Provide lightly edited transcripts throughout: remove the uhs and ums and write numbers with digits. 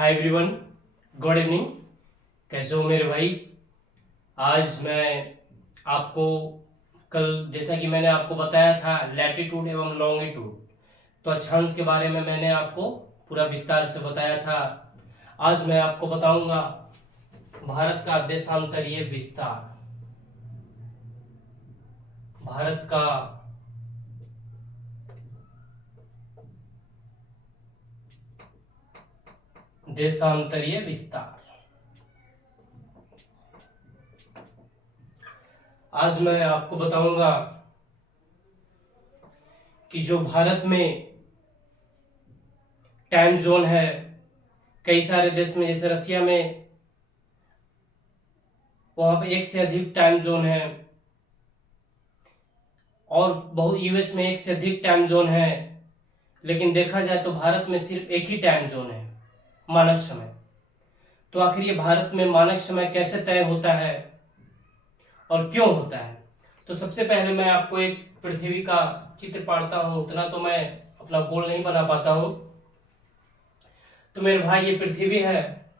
Hi everyone, good evening. कैसे हो मेरे भाई? आज मैं आपको कल जैसा कि मैंने आपको बताया था लैटिट्यूड एवं लॉन्गिट्यूड, तो अक्षांश के बारे में मैंने आपको पूरा विस्तार से बताया था। आज मैं आपको बताऊंगा भारत का देशांतरीय विस्तार। भारत का देशांतरीय विस्तार। आज मैं आपको बताऊंगा कि जो भारत में टाइम जोन है, कई सारे देश में जैसे रसिया में वहां पे एक से अधिक टाइम जोन है और बहुत यूएस में एक से अधिक टाइम जोन है, लेकिन देखा जाए तो भारत में सिर्फ एक ही टाइम जोन है, मानक समय। तो आखिर ये भारत में मानक समय कैसे तय होता है और क्यों होता है? तो सबसे पहले मैं आपको एक पृथ्वी का चित्र पाड़ता हूं। उतना तो मैं अपना गोल नहीं बना पाता हूं। तो मेरे भाई ये पृथ्वी है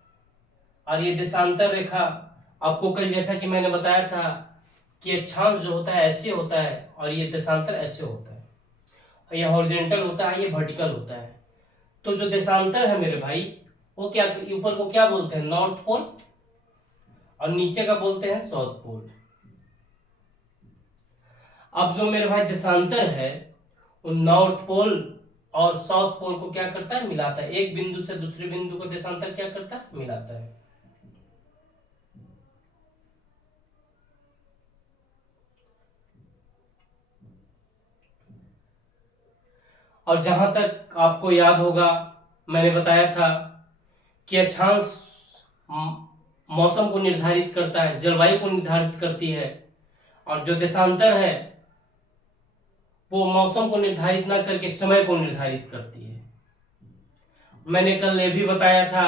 और ये देशांतर रेखा, आपको कल जैसा कि मैंने बताया था कि अक्षांश जो होता है ऐसे होता है और ये देशांतर ऐसे होता है। ये हॉरिजॉन्टल होता है, ये वर्टिकल होता है। तो जो देशांतर है मेरे भाई, वो क्या, ऊपर को क्या बोलते हैं? नॉर्थ पोल, और नीचे का बोलते हैं साउथ पोल। अब जो मेरे भाई देशांतर है, वो नॉर्थ पोल और साउथ पोल को क्या करता है? मिलाता है। एक बिंदु से दूसरे बिंदु को देशांतर क्या करता है? मिलाता है। और जहां तक आपको याद होगा, मैंने बताया था कि अक्षांश मौसम को निर्धारित करता है, जलवायु को निर्धारित करती है, और जो देशांतर है वो मौसम को निर्धारित ना करके समय को निर्धारित करती है। मैंने कल ये भी बताया था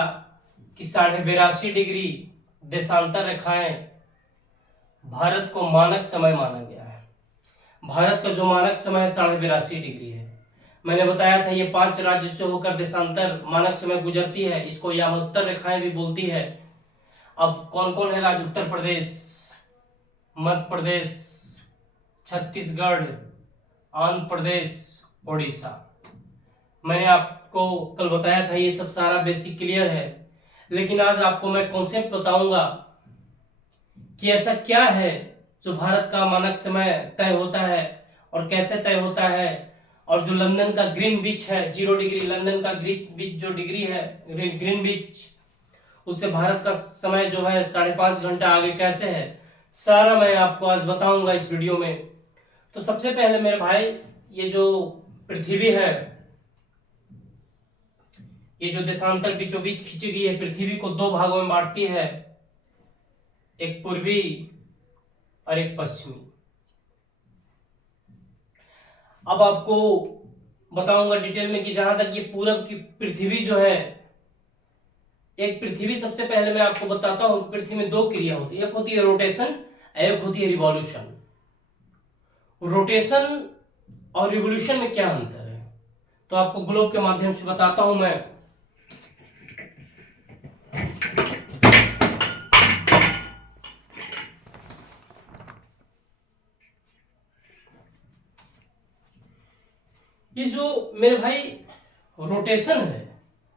कि 82.5 डिग्री देशांतर रेखाएं भारत को मानक समय माना गया है। भारत का जो मानक समय है 82.5 डिग्री है। मैंने बताया था ये 5 राज्य से होकर देशांतर मानक समय गुजरती है, इसको यामोत्तर रेखाएं भी बोलती है। अब कौन कौन है राज्य? उत्तर प्रदेश, मध्य प्रदेश, छत्तीसगढ़, आंध्र प्रदेश, ओडिशा। मैंने आपको कल बताया था, ये सब सारा बेसिक क्लियर है। लेकिन आज आपको मैं कॉन्सेप्ट बताऊंगा कि ऐसा क्या है जो भारत का मानक समय तय होता है और कैसे तय होता है। और जो लंदन का ग्रीन बीच है, 0 डिग्री लंदन का ग्रीन बीच जो डिग्री है, ग्रीन बीच, उससे भारत का समय जो है 5.5 घंटा आगे कैसे है, सारा मैं आपको आज बताऊंगा इस वीडियो में। तो सबसे पहले मेरे भाई, ये जो पृथ्वी है, ये जो देशांतर बीचों बीच खींची गई है, पृथ्वी को 2 भागों में बांटती है, एक पूर्वी और एक पश्चिमी। अब आपको बताऊंगा डिटेल में कि जहां तक ये पूरब की पृथ्वी जो है, एक पृथ्वी, सबसे पहले मैं आपको बताता हूं पृथ्वी में 2 क्रिया होती है, एक होती है रोटेशन, एक होती है रिवॉल्यूशन। रोटेशन और रिवॉल्यूशन में क्या अंतर है, तो आपको ग्लोब के माध्यम से बताता हूं मैं। ये जो मेरे भाई रोटेशन है,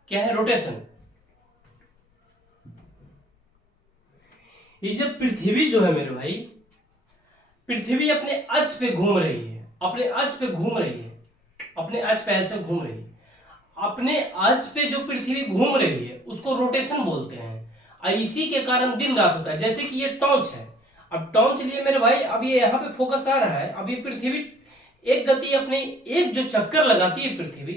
क्या है रोटेशन? ये जब पृथ्वी जो है मेरे भाई, पृथ्वी अपने अक्ष पे घूम रही है, अपने अक्ष पे घूम रही है, अपने अक्ष पे ऐसे घूम रही है। अपने अक्ष पे जो पृथ्वी घूम रही है उसको रोटेशन बोलते हैं, और इसी के कारण दिन रात होता है। जैसे कि ये टॉर्च है, अब टॉर्च लिए मेरे भाई, अब ये यहाँ पे फोकस आ रहा है, अब ये पृथ्वी एक गति अपने, एक जो चक्कर लगाती है पृथ्वी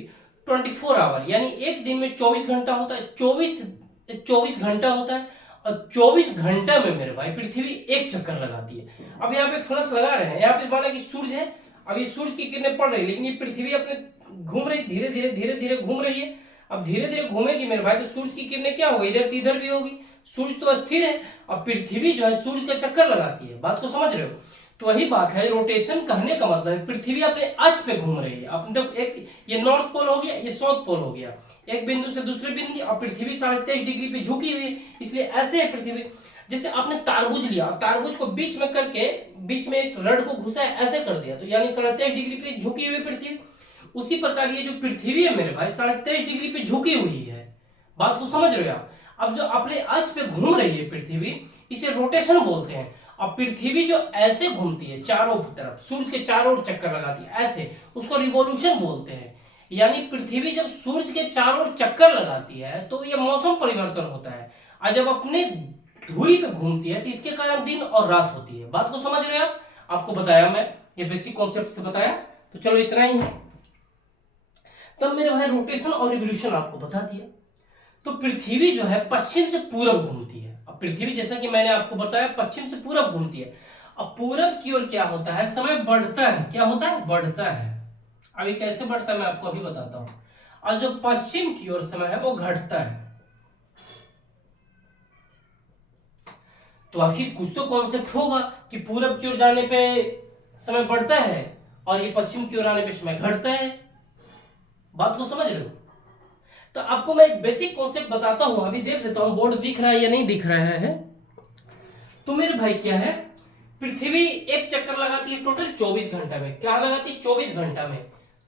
24 आवर, यानी एक दिन में 24 घंटा होता है, 24 घंटा होता है, और 24 घंटा में मेरे भाई पृथ्वी एक चक्कर लगाती है। अब यहाँ पे फ्लश लगा रहे हैं, यहाँ पे माना कि सूर्य है, अब ये सूर्य की किरणें पड़ रही है, लेकिन ये पृथ्वी अपने घूम रही, धीरे धीरे धीरे धीरे घूम रही है। अब धीरे धीरे घूमेगी मेरे भाई, तो सूर्य की किरणें क्या होगी? इधर से इधर भी होगी। सूर्य तो स्थिर है और पृथ्वी जो है सूर्य का चक्कर लगाती है। बात को समझ रहे हो? तो वही बात है, रोटेशन कहने का मतलब है पृथ्वी अपने अक्ष पे घूम रही है। अब देखो, एक ये नॉर्थ पोल हो गया, ये साउथ पोल हो गया, एक बिंदु से दूसरे बिंदु, और पृथ्वी 23.5 डिग्री पे झुकी हुई है, इसलिए ऐसे है पृथ्वी। जैसे आपने तारबूज लिया, तारबूज को बीच में करके बीच में एक रड को घुसा ऐसे कर दिया, तो यानी 23.5 डिग्री पे झुकी हुई पृथ्वी। उसी प्रकार ये जो पृथ्वी है मेरे भाई 23.5 डिग्री पे झुकी हुई है। बात को समझ रहे हो आप? अब जो अपने अक्ष पे घूम रही है पृथ्वी, इसे रोटेशन बोलते हैं। अब पृथ्वी जो ऐसे घूमती है चारों तरफ, सूर्य के चारों ओर चक्कर लगाती है ऐसे, उसको रिवॉल्यूशन बोलते हैं। यानी पृथ्वी जब सूर्य के चारों ओर चक्कर लगाती है तो ये मौसम परिवर्तन होता है, और जब अपने धुरी पे घूमती है तो इसके कारण दिन और रात होती है। बात को समझ रहे हैं आप? आपको बताया मैं, ये बेसिक कॉन्सेप्ट से बताया, तो चलो इतना ही है। तब मेरे भाई रोटेशन और रिवॉल्यूशन आपको बता दिया। तो पृथ्वी जो है पश्चिम से पूरब घूमती है। अब पृथ्वी जैसा कि मैंने आपको बताया पश्चिम से पूरब घूमती है। अब पूरब की ओर क्या होता है, समय बढ़ता है। क्या होता है? बढ़ता है। अभी कैसे बढ़ता है मैं आपको अभी बताता हूं। और जो पश्चिम की ओर समय है वो घटता है। तो आखिर कुछ तो कॉन्सेप्ट होगा कि पूरब की ओर जाने पे समय बढ़ता है और ये पश्चिम की ओर आने पे समय घटता है। बात को समझ रहे हो? तो आपको मैं एक बेसिक कॉन्सेप्ट बताता हूं, अभी देख लेता हूं बोर्ड दिख रहा है या नहीं दिख रहा है। तो मेरे भाई क्या है, पृथ्वी एक चक्कर लगाती है टोटल 24 घंटा में। क्या लगाती है? 24 घंटा में।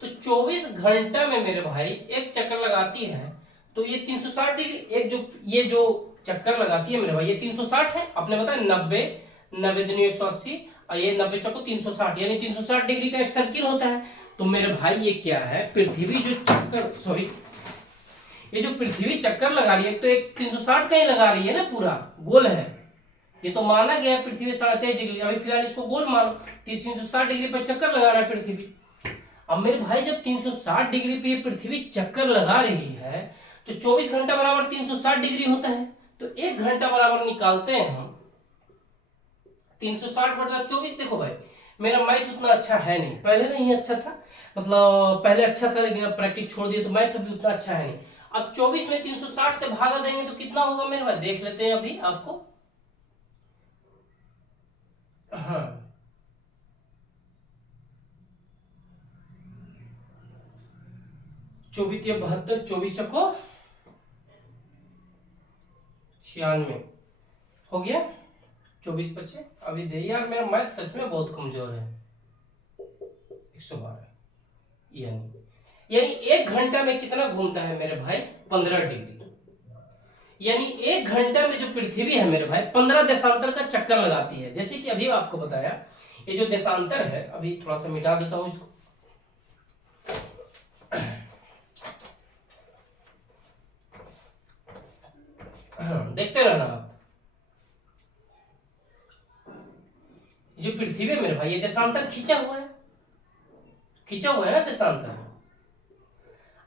तो 24 घंटा में मेरे भाई एक चक्कर लगाती है, तो ये 360 डिग्री, एक जो ये जो चक्कर लगाती है मेरे भाई ये 360 है। आपने बताया 90 90 दूनी 180, और ये 90 चौको 360, यानी 360 डिग्री का एक सर्किल होता है। तो मेरे भाई ये क्या है, पृथ्वी जो चक्कर, सॉरी, ये जो पृथ्वी चक्कर लगा रही है, तो एक 360 का ही लगा रही है ना, पूरा गोल है। ये तो माना गया है पृथ्वी 23.5 डिग्री, अभी फिलहाल इसको गोल मानो, 360 डिग्री पर चक्कर लगा रहा है पृथ्वी। अब मेरे भाई जब 360 डिग्री पे पृथ्वी चक्कर लगा रही है, तो 24 घंटा बराबर 360 डिग्री होता है। तो एक घंटा बराबर निकालते हैं हम 360 बटा 24। देखो भाई मेरा मैथ उतना अच्छा है नहीं, पहले नहीं अच्छा था, मतलब पहले अच्छा था लेकिन अब प्रैक्टिस छोड़ दिया, तो मैथ अभी उतना अच्छा है नहीं। अब 24 में 360 से भागा देंगे तो कितना होगा मेरे भाई, देख लेते हैं अभी आपको। हाँ, 24 या 72, 24 चको 96 हो गया, 24 25। अभी दे यार, मेरा मैथ सच में बहुत कमजोर है। 112, यानी यानी एक घंटा में कितना घूमता है मेरे भाई, 15 डिग्री। यानी एक घंटा में जो पृथ्वी है मेरे भाई 15 देशांतर का चक्कर लगाती है। जैसे कि अभी आपको बताया, ये जो देशांतर है, अभी थोड़ा सा मिटा देता हूं इसको। देखते रहना आप। जो पृथ्वी है मेरे भाई ये देशांतर खींचा हुआ है, खींचा हुआ है ना देशांतर।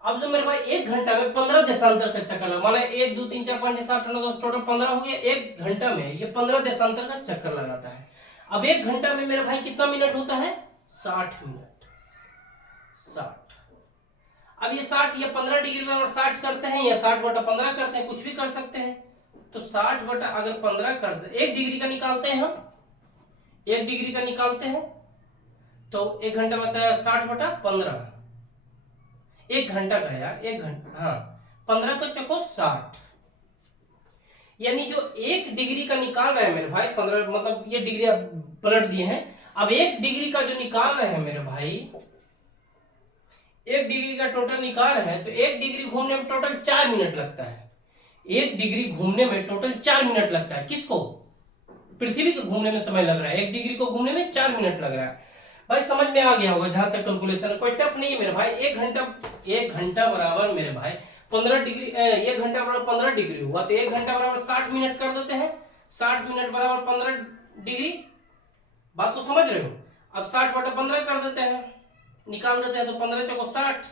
अब जो मेरे भाई एक घंटा में 15 देशांतर का चक्कर लगा, माना 1 2 3 4 5 6 7 8 9 10 टोटल 15 हो गया। एक घंटा में ये 15 देशांतर का चक्कर लगाता है। अब एक घंटा में मेरे भाई कितना मिनट होता है, 60 मिनट। 60। अब ये 60 या 15 डिग्री में 60 करते हैं या 60 बटा 15 करते हैं, कुछ भी कर सकते हैं। तो 60 बटा अगर 15 करते, 1 डिग्री का निकालते हैं हम, 1 डिग्री का निकालते हैं, तो एक घंटा बताया 60 बटा 15, एक घंटा का यार, एक घंटा, हाँ 15 को चको 60, यानी जो 1 डिग्री का निकाल रहे हैं मेरे भाई 15, मतलब ये डिग्री आप पलट दिए हैं। अब 1 डिग्री का जो निकाल रहे हैं मेरे भाई, 1 डिग्री का टोटल निकाल रहे हैं, तो 1 डिग्री घूमने में टोटल 4 मिनट लगता है। 1 डिग्री घूमने में टोटल 4 मिनट लगता है। किसको? पृथ्वी को घूमने में समय लग रहा है, 1 डिग्री को घूमने में 4 मिनट लग रहा है। भाई समझ में आ गया होगा जहां तक कैलकुलेशन, कोई टफ नहीं है मेरे भाई। एक घंटा बराबर मेरे भाई 15 डिग्री, 1 घंटा बराबर 15 डिग्री हुआ, तो 1 घंटा बराबर 60 मिनट कर देते हैं। 60 मिनट बराबर 15 डिग्री। बात को समझ रहे हो? अब 60 बटा 15 कर देते हैं, निकाल देते हैं, तो 15 चौको 60,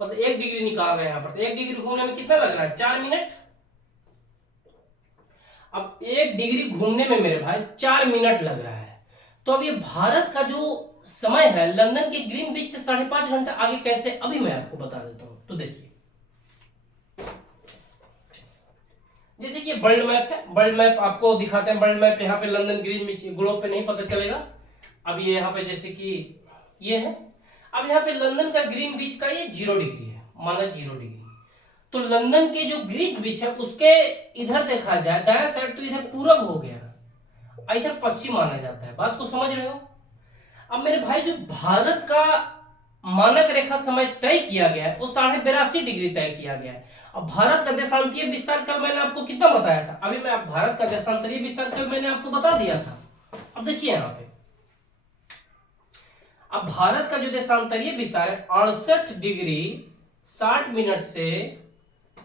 मतलब 1 डिग्री निकाल रहे हैं यहाँ पर। तो 1 डिग्री घूमने में कितना लग रहा है, 4 मिनट। अब 1 डिग्री घूमने में मेरे भाई 4 मिनट लग रहा है। तो अब ये भारत का जो समय है लंदन के ग्रीनविच से 5.5 घंटा आगे कैसे, अभी मैं आपको बता देता हूं। तो देखिए, जैसे कि वर्ल्ड मैप है, वर्ल्ड मैप आपको दिखाते हैं। वर्ल्ड मैप यहाँ पे लंदन ग्रीनविच ग्लोब पे नहीं पता चलेगा। अब ये यहाँ पे जैसे कि ये है, अब यहाँ पे लंदन का ग्रीनविच का ये 0 डिग्री है, माना 0 डिग्री। तो लंदन के जो ग्रीनविच है उसके इधर देखा जाए दाया साइड तो इधर पूरब हो गया, इधर पश्चिम माना जाता है। बात को समझ रहे हो? अब मेरे भाई जो भारत का मानक रेखा समय तय किया गया है वो 82.5 डिग्री तय किया गया है। अब भारत का देशांतरीय विस्तार कल मैंने आपको कितना बताया था? अभी मैं भारत का देशांतरीय विस्तार कल मैंने आपको बता दिया था। अब देखिए यहाँ पे, अब भारत का जो देशांतरीय विस्तार है 68 डिग्री 60 मिनट से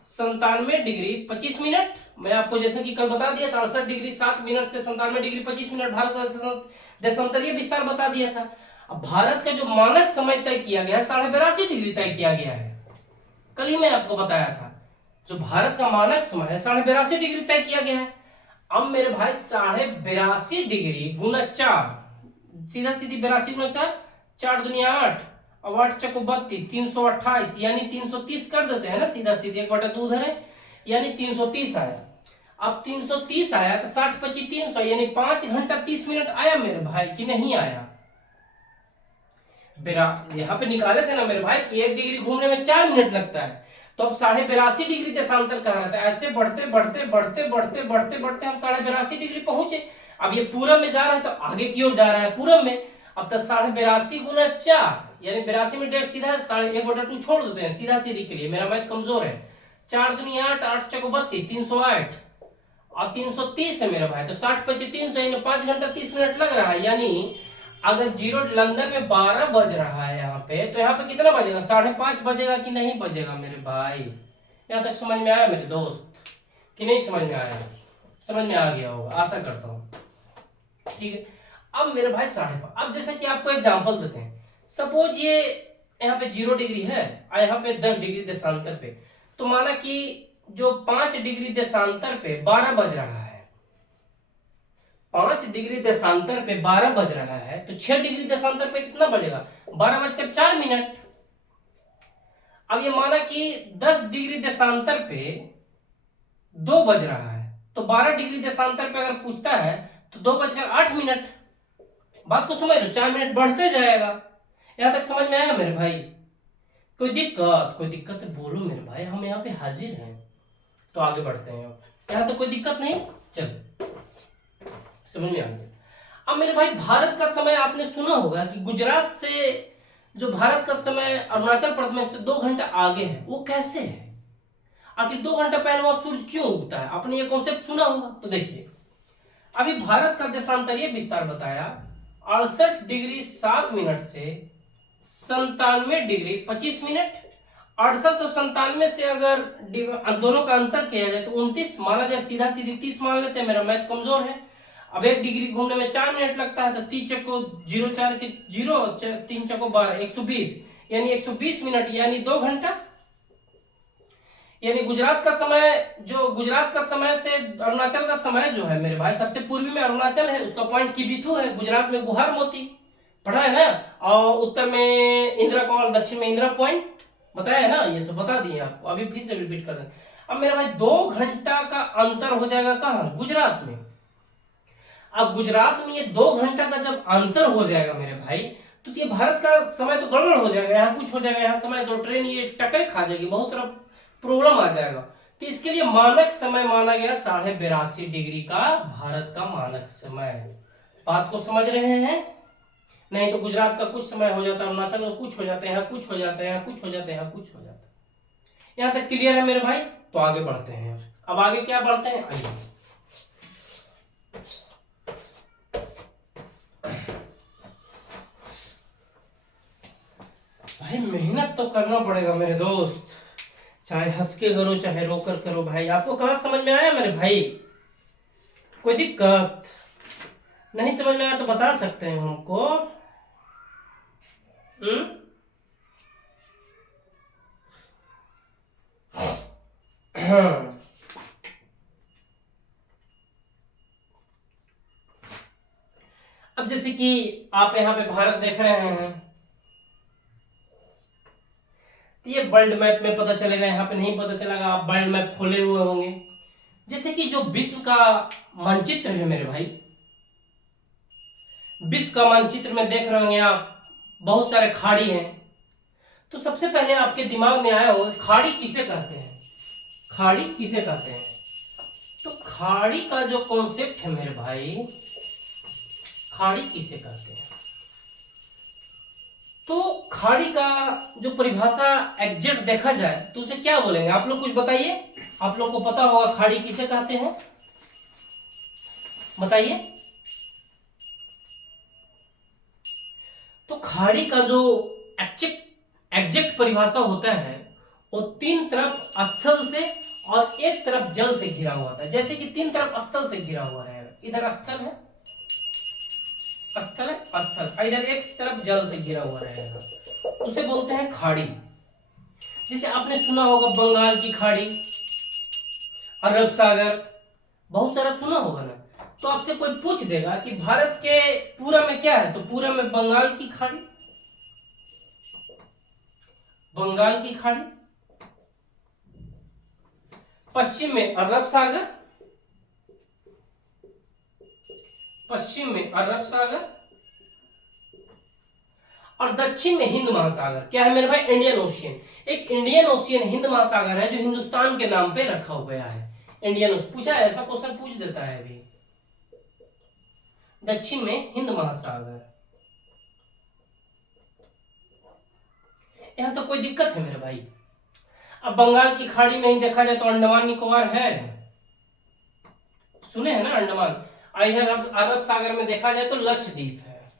97 डिग्री 25 मिनट। मैं आपको जैसे कि कल बता दिया था 68 डिग्री 7 मिनट से 97 डिग्री 25 मिनट भारत का देशांतरीय विस्तार बता दिया था। अब भारत का जो मानक समय तय किया गया है 82.5 डिग्री तय किया गया है। कल ही मैं आपको बताया था जो भारत का मानक समय है 82.5 डिग्री तय किया गया है। अब मेरे भाई 82.5 डिग्री गुना 4, सीधा सीधी 82 गुना 4, 4 दुनिया 8, अब 8 चको 32, 328 यानी 330 कर देते हैं ना, सीधा सीधी 1/2 उधर है यानी 330 आया। अब 330 आया तो 60 25 300 यानी 5 घंटा 30 मिनट आया मेरे भाई कि नहीं आया? यहाँ पे निकाले थे ना मेरे भाई कि 1 डिग्री घूमने में 4 मिनट लगता है। तो अब 82.5 डिग्री देशांतर कहा रहता है। ऐसे बढ़ते बढ़ते बढ़ते बढ़ते बढ़ते बढ़ते हम 82.5 डिग्री पहुंचे। अब ये पूरब में जा रहा है तो आगे की ओर जा रहा है पूरब में। अब तो 82.5 गुना 4 यानी 82 में डेढ़ सीधा 1/2 छोड़ देते हैं सीधा सीधी के लिए, मेरा मैथ कमजोर है। 4 दुनिया 8, 8 चको 32, 308 और 330 है मेरा भाई। तो 60 25 300 यानी 5 घंटा 30 मिनट लग रहा है। यानी अगर 0 लंदन में 12 बज रहा है यहाँ पे, तो यहाँ पे कितना बजेगा? 5:30 बजेगा कि नहीं बजेगा मेरे भाई? यहाँ तक समझ में आया मेरे दोस्त कि नहीं समझ में आया? समझ में आ गया होगा आशा करता हूँ। ठीक है, अब मेरे भाई 5:30। अब जैसे कि आपको एग्जांपल देते हैं, सपोज ये यहाँ पे 0 डिग्री है और यहाँ पे 10 डिग्री देशांतर पे, तो माना कि जो 5 डिग्री देशांतर पे 12 बज रहा है, 5 डिग्री देशांतर पे 12 बज रहा है, तो 6 डिग्री देशांतर पे कितना बजेगा? 12:04। अब ये माना कि 10 डिग्री देशांतर पे 2 बज रहा है, तो 12 डिग्री देशांतर पे अगर पूछता है तो 2:08। बात को समझ लो, 4 मिनट बढ़ते जाएगा। यहां तक समझ में आया मेरे भाई? कोई दिक्कत? कोई दिक्कत है बोलो मेरे भाई, हम यहाँ पे हाजिर हैं। तो आगे बढ़ते हैं। अब यहाँ तक कोई दिक्कत नहीं, चलो समझ में आ गया। अब मेरे भाई भारत का समय आपने सुना होगा कि गुजरात से जो भारत का समय अरुणाचल प्रदेश से 2 घंटा आगे है, वो कैसे है? आखिर 2 घंटा पहले वहां सूरज क्यों उगता है? आपने ये कॉन्सेप्ट सुना होगा। तो देखिए, अभी भारत का देशांतरीय विस्तार बताया 68 डिग्री 7 मिनट से 97 डिग्री 25 मिनट। 6897 से अगर दोनों का अंतर किया जाए तो 29 माना जाए, सीधा सीधी 30 मान लेते हैं, मेरा मैथ कमजोर है। अब 1 डिग्री घूमने में 4 मिनट लगता है, तो 30 चको 0 4 के 0 3 चको 12 120 यानी 120 मिनट यानी 2 घंटा। यानी गुजरात का समय, जो गुजरात का समय से अरुणाचल का समय जो है मेरे भाई, सबसे पूर्वी में अरुणाचल है, उसका पॉइंट किबिथु है, गुजरात में गुहार मोती पढ़ा है ना, और उत्तर में इंदिरा कॉल, दक्षिण में इंदिरा पॉइंट बताया है ना, ये सब बता दिए आपको। अभी फिर से रिपीट कर रहे हैं। अब मेरा भाई 2 घंटा का अंतर हो जाएगा कहाँ? गुजरात में। अब गुजरात में ये 2 घंटा का जब अंतर हो जाएगा मेरे भाई, तो ये भारत का समय तो गड़बड़ हो जाएगा, यहाँ कुछ हो जाएगा, यहाँ समय तो ट्रेन ये टक्कर खा जाएगी, बहुत सारा प्रॉब्लम आ जाएगा। तो इसके लिए मानक समय माना गया 82.5 डिग्री का भारत का मानक समय। बात को समझ रहे हैं? नहीं तो गुजरात का कुछ समय हो जाता है, अरुणाचल का कुछ हो जाता है, यहाँ कुछ हो जाता है, यहाँ कुछ हो जाता है, यहाँ कुछ हो जाता है। यहाँ तक क्लियर है मेरे भाई? तो आगे बढ़ते हैं। अब आगे क्या बढ़ते हैं, आइए। भाई मेहनत तो करना पड़ेगा मेरे दोस्त, चाहे हंस के करो चाहे रोकर करो भाई। आपको क्लास समझ में आया मेरे भाई? कोई दिक्कत नहीं समझ में आया तो बता सकते हैं हमको। हाँ, अब जैसे कि आप यहाँ पे भारत देख रहे हैं, तो ये वर्ल्ड मैप में पता चलेगा, यहाँ पे नहीं पता चलेगा, आप वर्ल्ड मैप खोले हुए होंगे जैसे कि जो विश्व का मानचित्र है मेरे भाई, विश्व का मानचित्र में देख रहे होंगे आप, बहुत सारे खाड़ी हैं। तो सबसे पहले आपके दिमाग में आया हो खाड़ी किसे कहते हैं, खाड़ी किसे कहते हैं। तो खाड़ी का जो कॉन्सेप्ट है मेरे भाई, खाड़ी किसे कहते हैं, तो खाड़ी का जो परिभाषा एग्जैक्ट देखा जाए तो उसे क्या बोलेंगे, आप लोग कुछ बताइए। आप लोग को पता होगा खाड़ी किसे कहते हैं, बताइए। तो खाड़ी का जो एग्जैक्ट परिभाषा होता है वो तीन तरफ स्थल से और एक तरफ जल से घिरा हुआ था। जैसे कि तीन तरफ स्थल से घिरा हुआ रहेगा, इधर स्थल है, स्थल है, स्थल, इधर एक तरफ जल से घिरा हुआ रहेगा, उसे बोलते हैं खाड़ी। जैसे आपने सुना होगा बंगाल की खाड़ी, अरब सागर, बहुत सारा सुना होगा ना। तो आपसे कोई पूछ देगा कि भारत के पूरब में क्या है, तो पूरब में बंगाल की खाड़ी, बंगाल की खाड़ी, पश्चिम में अरब सागर, पश्चिम में अरब सागर, और दक्षिण में हिंद महासागर। क्या है मेरे भाई, इंडियन ओशियन। एक इंडियन ओशियन हिंद महासागर है जो हिंदुस्तान के नाम पे रखा हुआ है, इंडियन ओशियन। पूछा है, ऐसा क्वेश्चन पूछ देता है अभी। दक्षिण में हिंद महासागर, यहां तो कोई दिक्कत है मेरे भाई। अब बंगाल की खाड़ी में ही देखा जाए तो अंडमान निकोबार है, सुने हैं ना अंडमान। इधर अरब सागर में देखा जाए तो लक्षद्वीप है,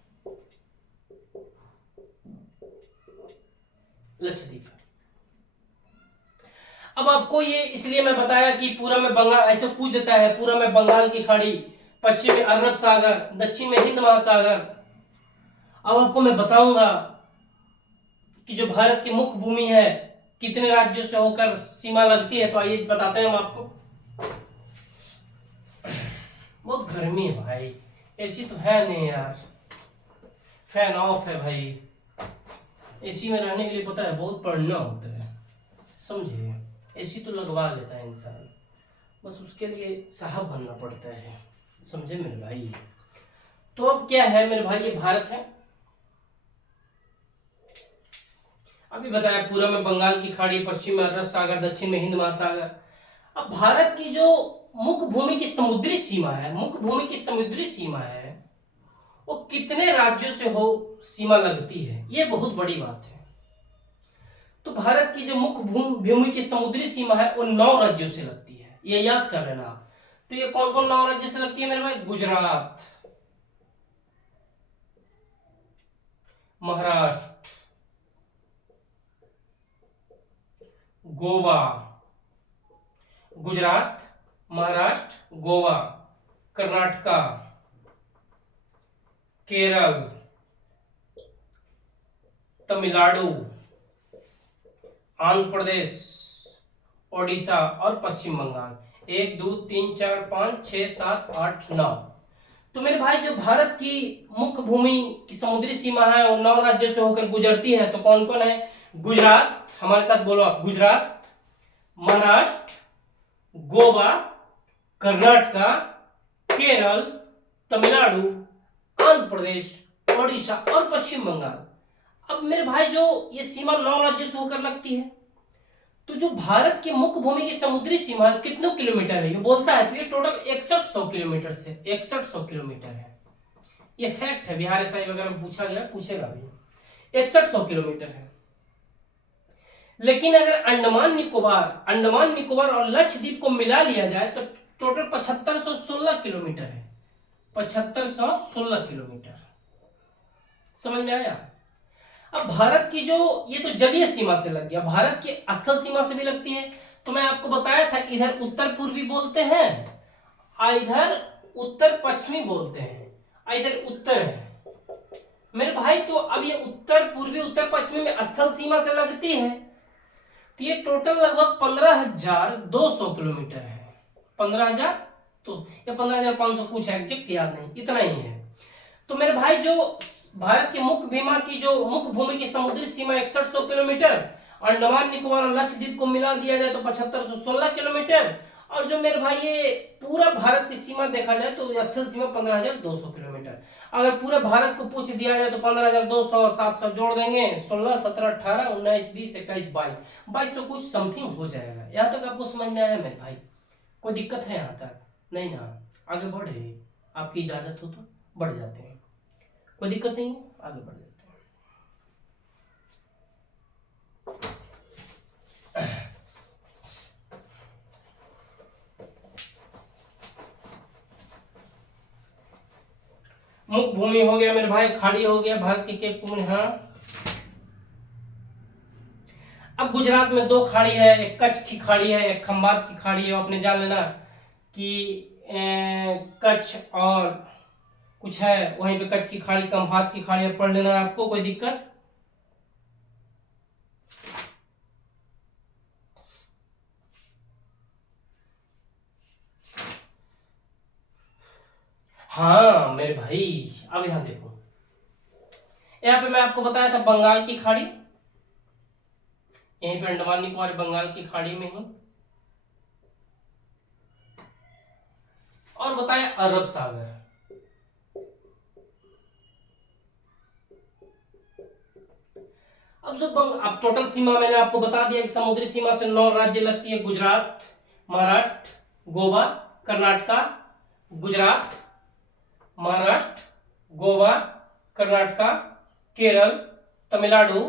लक्षद्वीप है। अब आपको ये इसलिए मैं बताया कि पूरा में बंगाल ऐसे पूछ देता है, पूरा में बंगाल की खाड़ी, पश्चिम में अरब सागर, दक्षिण में हिंद महासागर। अब आपको मैं बताऊंगा कि जो भारत की मुख्य भूमि है कितने राज्यों से होकर सीमा लगती है, तो आइए बताते हैं हम आपको। बहुत गर्मी है भाई, एसी तो है नहीं यार, फैन ऑफ है भाई। एसी में रहने के लिए पता है बहुत पढ़ना होता है, समझे। एसी तो लगवा लेता है इंसान, बस उसके लिए साहब बनना पड़ता है, समझे मेरे भाई। तो अब क्या है मेरे भाई, ये भारत है, अभी बताया पूर्व में बंगाल की खाड़ी, पश्चिम में अरब सागर, दक्षिण में हिंद महासागर। अब भारत की जो मुख्य भूमि की समुद्री सीमा है, मुख्य भूमि की समुद्री सीमा है, वो कितने राज्यों से हो सीमा लगती है, ये बहुत बड़ी बात है। तो भारत की जो मुख्य भूमि की समुद्री सीमा है वो 9 राज्यों से लगती है, ये याद कर लेना आप। तो ये कौन कौन 9 राज्यों से लगती है मेरे भाई, गुजरात, महाराष्ट्र, गोवा, गुजरात, महाराष्ट्र, गोवा, कर्नाटका, केरल, तमिलनाडु, आंध्र प्रदेश, ओडिशा और पश्चिम बंगाल। 1 2 3 4 5 6 7 8 9। तो मेरे भाई जो भारत की मुख्य भूमि की समुद्री सीमा है वो 9 राज्यों से होकर गुजरती है। तो कौन कौन है, गुजरात, हमारे साथ बोलो आप, गुजरात, महाराष्ट्र, गोवा, कर्नाटका, केरल, तमिलनाडु, आंध्र प्रदेश, ओडिशा और पश्चिम बंगाल। अब मेरे भाई जो ये सीमा 9 राज्यों से होकर लगती है, तो जो भारत की मुख्य भूमि की समुद्री सीमा कितने किलोमीटर है ये बोलता है, तो ये टोटल 6100 किलोमीटर से 6100 किलोमीटर है। ये फैक्ट है, बिहार एसआई वगैरह में पूछा गया, पूछेगा भी, 6100 किलोमीटर है। लेकिन अगर अंडमान निकोबार और लक्षद्वीप को मिला लिया जाए तो टोटल 7516 किलोमीटर है, 7516 किलोमीटर। समझ में आया। अब भारत की जो ये तो जलीय सीमा से लग गया, भारत की स्थल सीमा से भी लगती है। तो मैं आपको बताया था इधर उत्तर पूर्वी बोलते हैं, इधर उत्तर पश्चिमी बोलते हैं, इधर उत्तर है मेरे भाई। तो अब ये उत्तर पूर्वी उत्तर पश्चिमी में स्थल सीमा से लगती है, तो ये टोटल लगभग 15,200 किलोमीटर है। 15,000 तो या 15,500 कुछ है, एग्जैक्ट याद नहीं, इतना ही है। तो मेरे भाई जो भारत की मुख्य भूमि की समुद्री सीमा 6100 किलोमीटर, अंडमान निकोबार और लक्षद्वीप को मिला दिया जाए तो 7516 किलोमीटर, और जो मेरे भाई ये पूरा भारत की सीमा देखा जाए तो स्थल सीमा 15,200 किलोमीटर। अगर पूरे भारत को पूछ दिया जाए तो 15,200 700 जोड़ देंगे, 16 17 18 19 20 21 22 2200 कुछ समथिंग हो जाएगा। यहाँ तक आपको समझ में आया मेरे भाई? कोई दिक्कत है यहाँ तक? नहीं ना? आगे बढ़े, आपकी इजाजत हो तो बढ़ जाते हैं, कोई दिक्कत नहीं है, आगे बढ़ जाते हैं। मुक्त भूमि हो गया मेरे भाई, खाड़ी हो गया, भारत के भूमि। हाँ, अब गुजरात में दो खाड़ी है, एक कच्छ की खाड़ी है, एक खंबात की खाड़ी है। आपने जान लेना कि कच्छ और कुछ है वहीं पे, कच्छ की खाड़ी खंबात की खाड़ी पढ़ लेना आपको, कोई दिक्कत? हाँ मेरे भाई, अब यहाँ देखो, यहाँ पे मैं आपको बताया था बंगाल की खाड़ी, यहीं पे अंडमान निकोबार बंगाल की खाड़ी में हूं, और बताया अरब सागर। अब टोटल सीमा मैंने आपको बता दिया कि समुद्री सीमा से 9 राज्य लगती है, गुजरात, महाराष्ट्र, गोवा, कर्नाटका, गुजरात, महाराष्ट्र, गोवा, कर्नाटका, केरल, तमिलनाडु,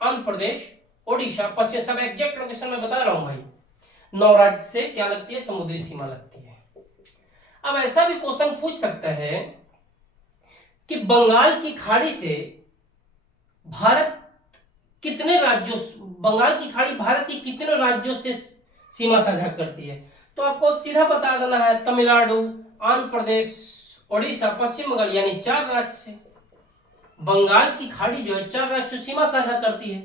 आंध्र प्रदेश, ओडिशा, पश्चिम, सब एग्जैक्ट लोकेशन में बता रहा हूं भाई। 9 राज्य से क्या लगती है? समुद्री सीमा लगती है। अब ऐसा भी क्वेश्चन पूछ सकता है कि बंगाल की खाड़ी से भारत कितने राज्यों, बंगाल की खाड़ी भारत के कितने राज्यों से सीमा साझा करती है? तो आपको सीधा बता देना है तमिलनाडु, आंध्र प्रदेश, ओडिशा, पश्चिम बंगाल, यानी 4 राज्य से। बंगाल की खाड़ी जो है 4 राज्यों से सीमा साझा करती है।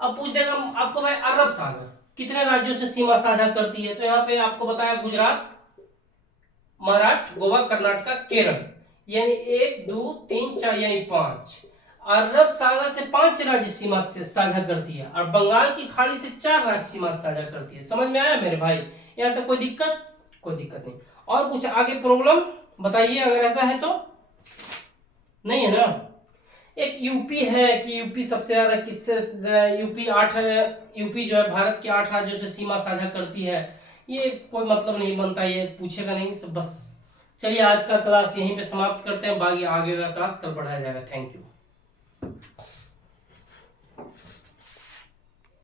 अब पूछ देगा आपको भाई अरब सागर कितने राज्यों से सीमा साझा करती है? तो यहाँ पे आपको बताया गुजरात, महाराष्ट्र, गोवा, कर्नाटका, केरल, यानी 1 2 3 4 यानी 5। अरब सागर से 5 राज्य सीमा से साझा करती है, और बंगाल की खाड़ी से 4 राज्य सीमा साझा करती है। समझ में आया मेरे भाई? यहाँ तक कोई दिक्कत? कोई दिक्कत नहीं। और कुछ आगे प्रॉब्लम बताइए अगर ऐसा है तो। नहीं है ना? एक यूपी है कि यूपी सबसे ज्यादा किससे, यूपी 8, यूपी जो है भारत के 8 राज्यों से सीमा साझा करती है। ये कोई मतलब नहीं बनता, ये पूछेगा नहीं सब बस। चलिए आज का क्लास यहीं पे समाप्त करते हैं, बाकी आगे का क्लास कल बढ़ाया जाएगा। Thank you.